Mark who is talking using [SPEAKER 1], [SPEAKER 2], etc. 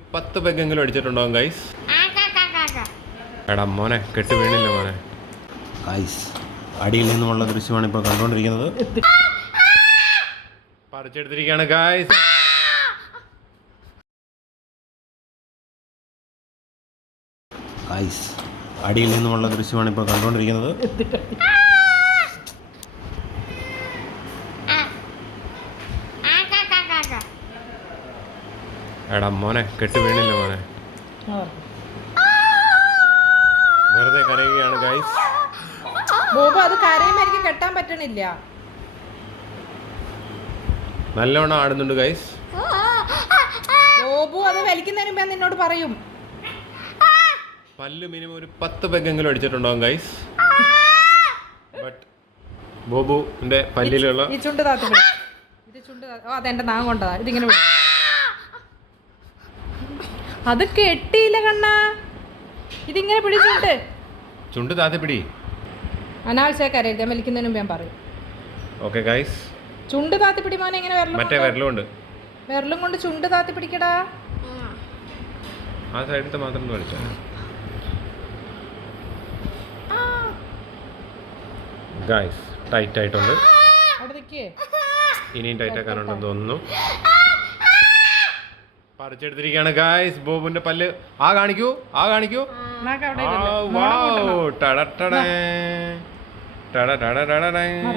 [SPEAKER 1] ഒരു പത്ത് പെഗ്ഗെങ്കിലും അടിച്ചിട്ടുണ്ടോ ഗൈസ് എടാ മോനെ കെട്ട് വീണില്ല മോനെ?
[SPEAKER 2] ഗൈസ് അടിയിൽ നിന്നുമുള്ള ദൃശ്യമാണ് ഇപ്പോൾ കണ്ടുകൊണ്ടിരിക്കുന്നത്.
[SPEAKER 1] പറിച്ചെടുത്തിരിക്കുകയാണ് ഗൈസ്
[SPEAKER 2] ഗൈസ് അടിയിൽ നിന്നുമുള്ള ദൃശ്യമാണ് ഇപ്പോൾ കണ്ടുകൊണ്ടിരിക്കുന്നത്.
[SPEAKER 1] എടാ മോനെ കെട്ട് വീണില്ല മോനെ? വെറുതെ കരയുകയാണ് ഗൈസ്
[SPEAKER 3] ബോബു അത് കരയുമായിരിക്കും കെട്ടാൻ പറ്റണില്ല.
[SPEAKER 1] നല്ലോണം ആടുന്നുണ്ട് ഗൈസ്
[SPEAKER 3] ബോബു അത് വലിക്കുന്നതിന് മുമ്പ് ഞാൻ നിന്നോട് പറയും.
[SPEAKER 1] പല്ല് മിനിമം ഒരു പത്ത് പെഗ്ഗെങ്കിലും അടിച്ചിട്ടുണ്ടാവും ഗൈസ് ബട്ട് ബോബുവിന്റെ പല്ലിലുള്ള
[SPEAKER 3] ഈ ചുണ്ട് താത്തു. ഇത് ചുണ്ട് താ- ഓ അതെന്റെ നാം കൊണ്ടതാ. ഇതിങ്ങനെ പിടി. അത് കെട്ടിയില്ല കണ്ണ. ഇതിങ്ങനെ പിടിച്ചിട്ട്
[SPEAKER 1] ചുണ്ട് താത്തിപ്പിടി
[SPEAKER 3] അനാവശ്യ കരയരുത് ഞാൻ വലിക്കുന്നതിന് മുമ്പ് ഞാൻ പറയും.
[SPEAKER 1] ഓക്കെ ഗൈസ്
[SPEAKER 3] ചുണ്ട് താത്തി പിടി മോനെ ഇങ്ങനെ വിരലും
[SPEAKER 1] മറ്റേ
[SPEAKER 3] കൊണ്ട്.
[SPEAKER 1] വിരലുണ്ട്
[SPEAKER 3] വിരലും കൊണ്ട് ചുണ്ട് താത്തി പിടിക്കടാ.
[SPEAKER 1] ആ സൈഡത്തെ മാത്രം ഒന്ന് വലിച്ചോ. ഗൈസ് ടൈറ്റ് ആയിട്ടുണ്ട്.
[SPEAKER 3] അവിടെ നിൽക്കേ
[SPEAKER 1] ഇനിയും ടൈറ്റ് ആക്കാനുണ്ടെന്ന് തോന്നുന്നു. പറിച്ചെടുത്തിരിക്കുകയാണ് ഗായ്സ് ബോബുന്റെ പല്ല് ആ കാണിക്കൂ ആ കാണിക്കൂ
[SPEAKER 3] വാ അവിടെ
[SPEAKER 1] ടട
[SPEAKER 3] ടട
[SPEAKER 1] വൗ,